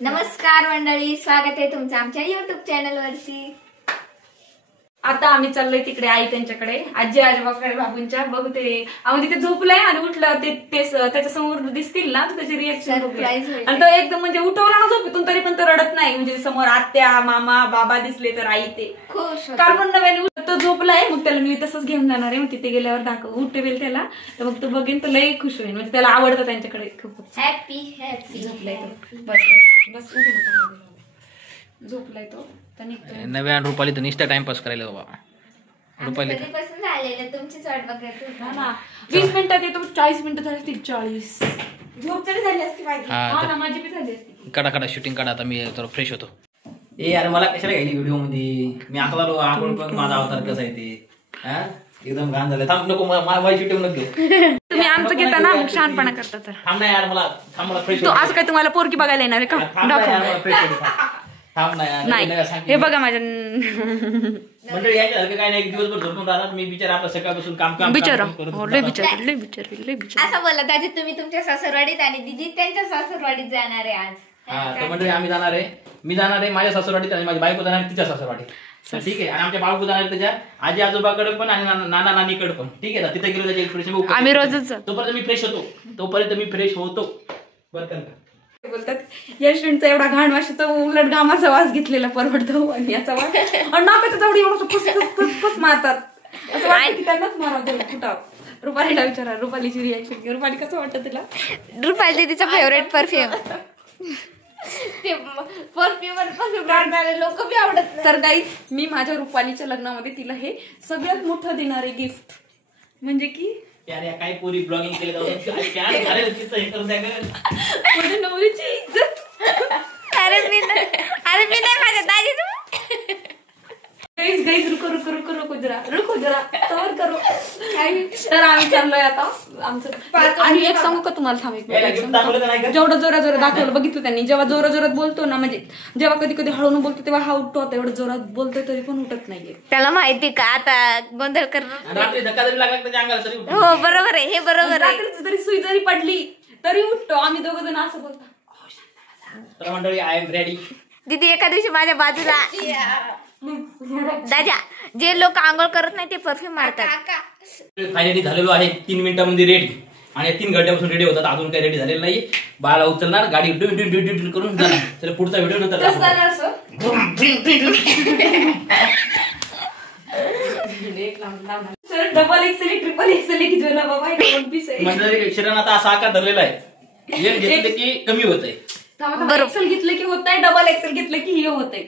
नमस्कार मंडळी, स्वागत आहे तुमचं आमच्या युट्यूब चॅनल वरती। आता आम्ही चाललोय तिकडे आई त्यांच्याकडे, आजी आजोबाकडे बाबूंच्या। बघू ते म्हणजे ते झोपलंय आणि उठलं ते त्याच्या समोर दिसतील ना त्याची रिएक्शन आणि तो एकदम म्हणजे उठवला ना झोपेतून तरी पण तो रडत नाही। म्हणजे समोर आत्या मामा बाबा दिसले तर आई ते खुश। काल पण नव्याने तो झोपलाय, मग त्याला मी तसंच घेऊन जाणार आहे। मग तिथे गेल्यावर उठवेल त्याला, तर मग तो बघेन तर लई खुश होईल। म्हणजे त्याला आवडतं त्यांच्याकडे खूप। हॅपी हॅपी झोपलाय तो, बस बस उठू नको, झोपलाय तो। नव्या रुपाली तर निष्ठा टाइमपास करायला बाबा। रुपाली कधीपासून झालेलं तुमचीच वाट बघत होतो ना। 20 मिनिटात येतो, 40 मिनिटं झाली असतील, 40 झोप तरी झाली असती पाहिजे। हा ना, माझी बी झाली असती। काढा शूटिंग काढा, आता मी थोडं फ्रेश होतो। ए यार मला कशाला घ्यायली व्हिडिओ मध्ये? मी आता आलो आपण पण माझा अवतार कसा आहे ते एकदम घाण झालं। थांब नको, माझी शूटिंग नको तुम्ही आमचं घेता ना, मग शहाणपणा करता। तर थांब ना यार, मला फ्रेश तो आज काय तुम्हाला पोरकी बघायला येणार आहे का? दाखव। थांब ना यार, नाही हे बघा माझ्या मंडळी यायचं काय नाही, एक दिवसभर झोपून राहतात। मी बिचारा आपलं सकाळपासून काम बिचारा लय असं बोला दादी, तुम्ही तुमच्या सासरवाडीत आणि दीदी त्यांच्या सासरवाडीत जाणार आहे आज। तर मंडळी आम्ही जाणार आहे, मी जाणार आहे माझ्या सासरवाडीत आणि माझी बायको जाणार आहे तिच्या सासरवाडीत। ठीक आहे, आणि आमच्या बाबू जाणार त्याच्या आजी आजोबाकडे पण आणि नाना नानीकडे पण। ठीक आहे, तिथे गेलो त्याच्या एक्सप्रेशन आम्ही रोजच तोपर्यंत मी फ्रेश होतो बरं का? बोलतात यशवंतचा एवढा घाण वास तो उलट घामाचा वास घेतलेला परवडतो, आणि याचा वास आणि नाकाच्या जवळ एवढं फुस मारतात, असं वाटतं की त्यांनाच मारावं फुटाव। रुपालीला विचारा, रुपालीची रिॲक्शन घे। रुपाली कसं वाटतं तिला? रुपाली तिचा फेवरेट परफ्यूम लोक बी आवडत। तर गाईस, मी माझ्या रुपालीच्या लग्नामध्ये तिला हे सगळ्यात मोठं देणारे गिफ्ट म्हणजे की यार काय पुरी ब्लॉगिंग केली जाऊ माझ्या नवरीची इज्जत। अरे मी नाही माझ्या दाजी। गाईस रुको जरा सबर करो। तर आम्ही चाललोय आता आमचं। आणि एक सांगू का तुम्हाला? थांब एक, जेवढं जोरात दाखवलं बघितलं त्यांनी, जेव्हा जोरात बोलतो ना, म्हणजे जेव्हा कधी हळून बोलतो तेव्हा हा उठतो, आता एवढं जोरात बोलतोय तरी पण उठत नाहीये। त्याला माहिती का आता गोंधळ हो बरोबर आहे, हे बरोबर आहे। रात्रीच जरी सुई जरी पडली तरी उठतो। आम्ही दोघं जण असं बोलतो। मंडळी आय एम रेडी। दीदी एका दिवशी माझ्या बाजूला दादा, जे लोक आंघोळ करत नाही ते परफ्यूम मारतात। फायनली झालेलो आहे 3 मिनिटांमध्ये रेडी, आणि 3 घंट्यापासून रेडी होतात, अजून काही रेडी झालेलं नाही। बाळा उचलणार, गाडी करून जाणार। तर पुढचा व्हिडिओ नंतर डबल एक्सेल ट्रिपल एक्सेल की जोला बाबा म्हणजे शरीरात आता असा आकार धरलेला आहे, एक घेतलं की कमी होत आहे। एक्सेल घेतलं की होत नाही, डबल एक्सेल घेतलं की हे होतंय।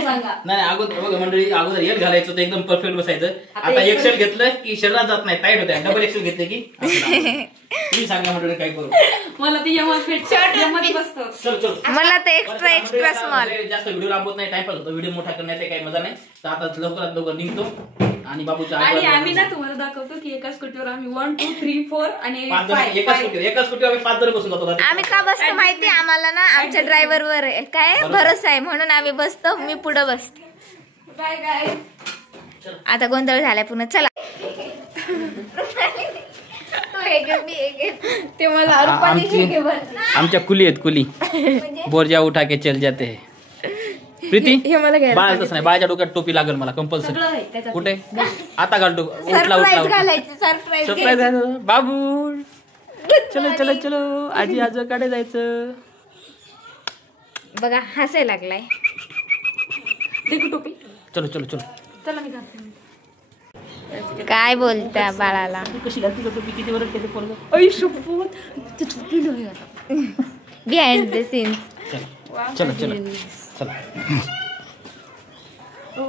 सांगा नाही अगोदर बघा मंडळी, अगोदर एक घालायचं तर एकदम परफेक्ट बसायचं। आता एक्सेल घेतलं की शरीरात जात नाही, टाईट होत। डबल एक्सेल घेतलं की तुम्ही सांगा मंडळी काय करू? मला ते यमच बसतं। चल मला ते एक्स्ट्रा स्मॉल। जास्त व्हिडिओ लांबवत नाही, टाइमपास होतो। व्हिडिओ मोठा करण्यात काही मजा नाही। तर आता लवकरात लवकर निघतो आणि बाबूच्या आणि आम्ही ना तुम्हाला दाखवतो की एका स्कूटीवर आम्ही 1 2 3 4 आणि एका स्कूटीवर आम्ही 5 जण बसून जातो। आम्ही का बसतो माहिती? आम्हाला ना आमच्या ड्रायव्हर वर काय भरोसा आहे, म्हणून आम्ही बसतो। मी पुढे बसते। बाय गाईस, आता गोंधळ झालाय पुन्हा। चला ते मला आमच्या कुली आहेत, कुली बोरजा उठा के चल जाते हैं। प्रीती बाळ तसं नाही, बाळाच्या डोक्यात टोपी लागेल मला कंपल्सरी। कुठे आता घालतो? उठला सरप्राईज बाबू, चलो आजी आजोकडे जायचं। बघा हसायला लागलाय। देखो टोपी, चलो चला मी घालते। काय बोलता बाळाला? कशी घालती टोपी? किती वर केले पोरगं? Behind the scenes. चला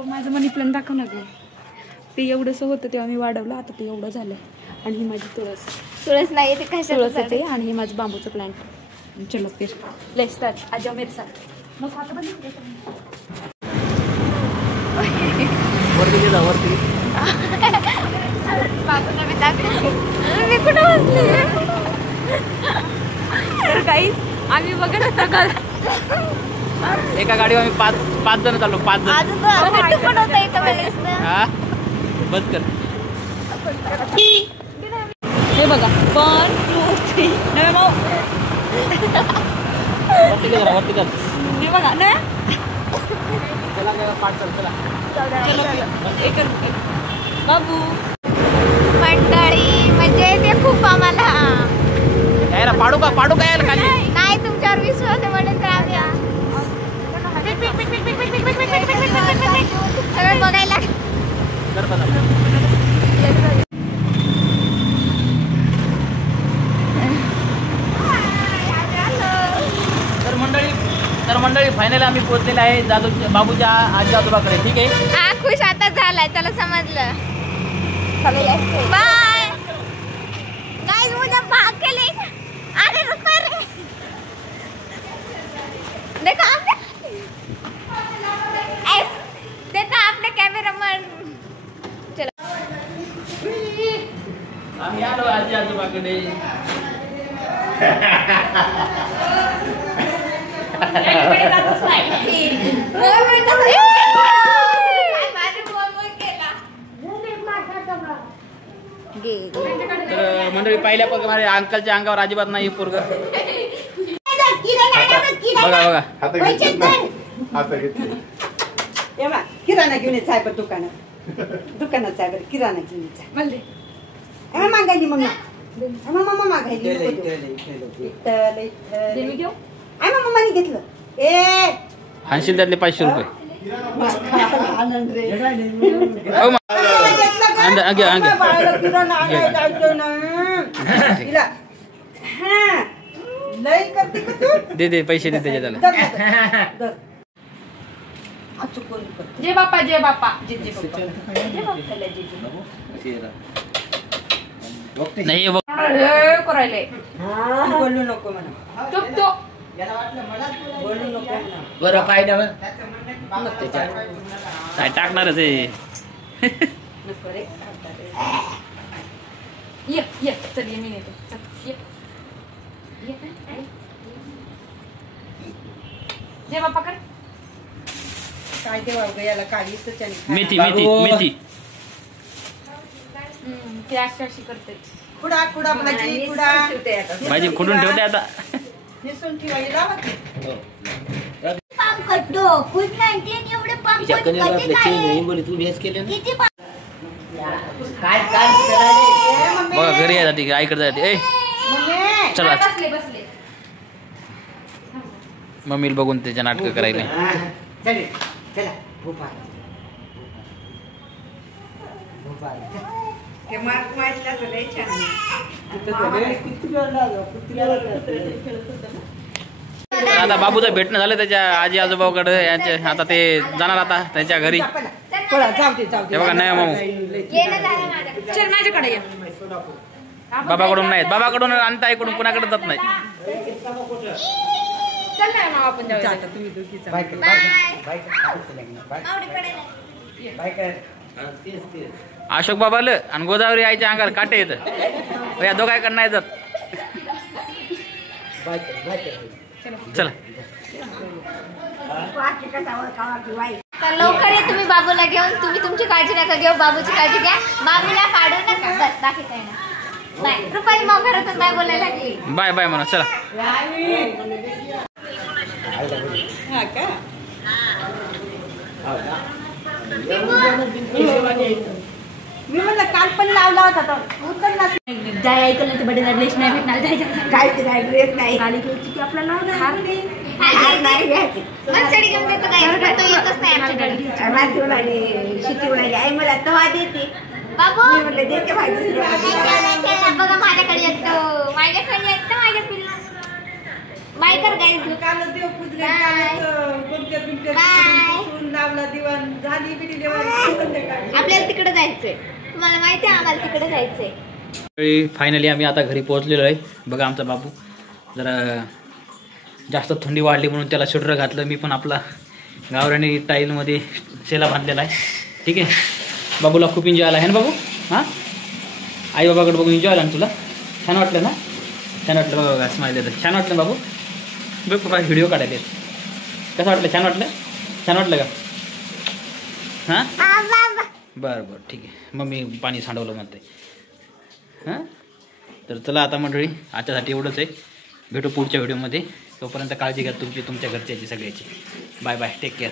माझं मनी प्लॅन दाखव ना ग। ते एवढंसं होतं तेव्हा मी वाढवलं, आता ते एवढं झालं। आणि ही माझी तुळस नाही, ते तुळस आहे, आणि हे माझं बांबूचं प्लांट। चलो फिर लेट्स स्टार्ट, आजा मेरे साथ। मग आता वरती बाबूला मी दाखवते मी कुठं बसले। तर गाईस, आम्ही बघत होतो एका गाडीवर आम्ही 5 जण चाललो। 5 जण पण होतं एका वेळेस ना। बस कर। हे बघा 1 2 3 नवे माऊ वरती कर जरा, वरती कर. हे बघा ना चला पाठ चल चला. बाबू मंडळी म्हणजे ते खूप आम्हाला यायला पाडू का यायला खाली. नाही तुमच्यावर विश्वास आहे म्हणून तर आम्ही सगळं बघायला. कर बघा. तर मंडळी फायनली आम्ही पोहोचलेले आहे बाबूच्या आजी आजोबाकडे. ठीक आहे. हा खुश आता झालाय, त्याला समजलं. बाय गाइस, मुझे भाग के ले. अरे रुको रे, देखो आपने कॅमेरामॅन. चलो आम्ही आलो आजी आजोबाकडे. तर मंडळी पाहिल्या पण माझ्या अंकलच्या अंगावर अजिबात नाही पोरग. बघा किराणा घेऊन येत साहेब दुकानात साहेब किराणा घेऊन येत मागायली मग मम्मा मागायली मम्माने घेतलं. हानशील त्यातले 500 रुपये. दे पैसे दे त्याच्या. जय बाप्पा जय बाप्पा. नाही करायले बोलू नको म्हणा. तो बोलू नको बरं काय काय टाकणारच आहे. ये चल ये मी नेतो. चल ये जय बाप्पा कर. काय देवा ग याला काळी मेथी मेथी मेथी. ते अशी करते. कुडा कुडा भाजी कुडा भाजी खुडून ठेवते आता. निसून ठेवायला लावा. पाम करतो COVID-19 एवढे पाम बघा घरी आहे जाते आईकडे जाते. चला बसले मम्मीला बघून त्याच्या नाटकं करायला. चला भोपाळ मार्क वाटला तर लय छान. आता बाबूचं भेटणं झालं त्याच्या आजी आजोबाकडे यांचे. आता ते जाणार आता त्याच्या घरी. हे बघा नाही मामू चल माझ्याकडे ये. बाबाकडून नाहीत. बाबाकडून आणता इकडून कुणाकडे जात नाही. चल ना मग आपण जाऊया. अशोक बाबाला आणि गोदावरी आईच्या अंगाला काटे येत. या दोघांकडे नाही जात. चला तर लवकर ये तुम्ही बाबूला घेऊन. तुम्ही तुमची काळजी नका घेऊ, बाबूची काळजी घ्या. बाबूला काढू नका, बस बाकी काही नाही. बाय. रुपाली मग घरातून बाय बोलायला लागली. बाय बाय म्हणा. चला मी म्हणलं काल पण लावला होता तो उचलला जाय ऐकलं ते बडे ड्रेस नाही भेटणार. काय ते काय ड्रेस नाही गाडी घ्यायची की आपल्याला हार नाही. नाही घ्यायची. मस्टडी घेऊन देतो काय, तो येतच नाही आमच्याकडे. रात्री शिटी उडाली आई मला तवा देते. बाबू मी म्हणलं देते भाजी. बघा माझ्याकडे येतो, माझ्याकडे येतो माझ्या पिल्ला. बाय कर गाईज. काल देव पुजले लावला दिवाण झाली बिडी देवाण. आपल्याला तिकडे जायचंय, तुम्हाला माहिती आहे आम्हाला तिकडे जायचंय. फायनली आम्ही आता घरी पोहोचलेलो आहे. बघा आमचा बाबू जरा जास्त थंडी वाढली म्हणून त्याला स्वेटर घातलं. मी पण आपला गावरानी टाईलमध्ये शेला बांधलेला आहे. ठीक आहे. बाबूला खूप एन्जॉय आला आहे ना बाबू. हां आई बाबाकडे बघून एन्जॉय आला ना तुला. छान वाटलं ना. छान वाटलं बघा बघा स्माईल येतं. छान वाटलं बाबू. बघ बाबा व्हिडिओ काढायला. कसं वाटलं. छान वाटलं. छान वाटलं का. हां बरं बरं ठीक आहे. मग मी पाणी सांडवलं म्हणते. हां तर चला आता मंडळी आजच्यासाठी एवढंच आहे. भेटू पुढच्या व्हिडिओमध्ये. तोपर्यंत काळजी घ्या तुमची, तुमच्या घरच्याची, सगळ्याची. Bye bye, take care.